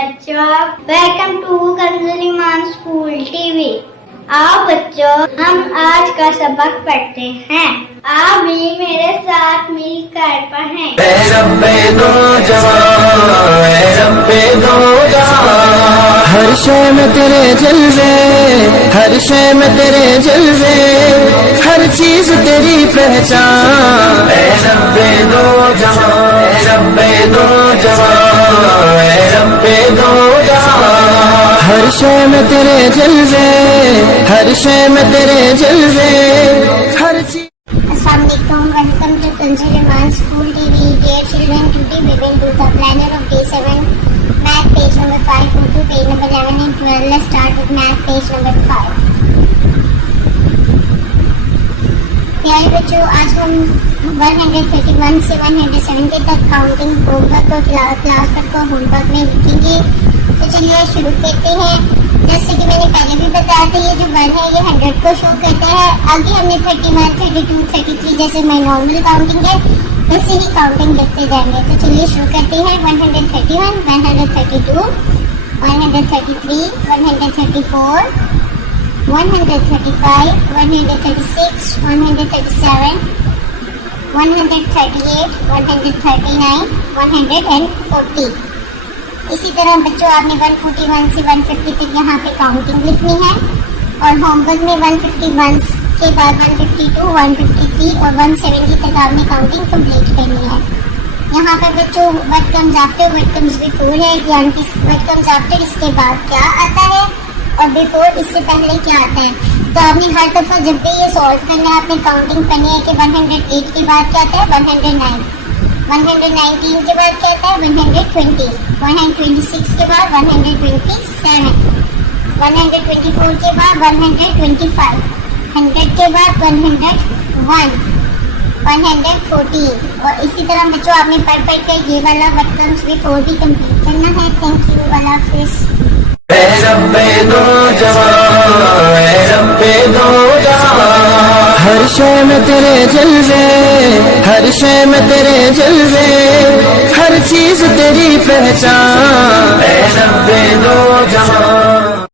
बच्चों, welcome to Kanzul Iman school TV. आओ बच्चों, हम आज का सबक पढ़ते हैं। आप भी मेरे साथ मिलकर पढ़ें। हर शय में तेरे जलवे, हर शय में तेरे जलवे, हर चीज तेरी पहचान। रब्बे दो जहां, रब्बे दो जहां, रब्बे दो जहां। हर शय में तेरे जलवे, हर शय में तेरे जलवे, हर चीज। Assalamualaikum, welcome to Kanzul Iman School TV. Dear children, today we will do the planner of day 7, math page number 5, go to page number 11 and 12. Let's start with math page number 5. प्यारे बच्चों, आज हम 131 से 170 तक counting homework और class work को homework में लिखेंगे। तो चलिए शुरू करते हैं। जैसे कि मैंने पहले भी बताया था, ये जो 1 है ये 100 को शो करता है। आगे हमने 31, 32, 33 जैसे मैं नॉर्मल काउंटिंग है वैसे ही काउंटिंग लिखते जाएंगे। तो चलिए शुरू करते हैं। 131, 132, 133, 134, 135, 136, 137, 138, 139, 140। इसी तरह बच्चों आपने 141 से 150 तक यहाँ पे काउंटिंग लिखनी है और होमवर्क में 151 के बाद 152, 153 और 170 तक आपने काउंटिंग कंप्लीट करनी है। यहाँ पर बच्चों what comes after, what comes before है, यानी कि व्हाट कम्स आफ्टर इसके बाद क्या आता है और बिफोर इससे पहले क्या आता है। तो आपने हर दफ़ा जब भी ये सॉल्व करना है आपने काउंटिंग करनी है कि 108 के बाद क्या आता है 109, 119 के बाद क्या आता है 120, 126 के बाद 127, 124 के बाद 125, 100 के बाद 101, 114। और इसी तरह बच्चों आपने पढ़ कर ये वाला व्हाट कम्स बिफोर भी कंप्लीट करना है। थैंक यू, अल्लाह हाफिज़। हर शय में तेरे जलवे, हर शय में तेरे जलवे, हर चीज तेरी पहचान। रब्बे दो जहां।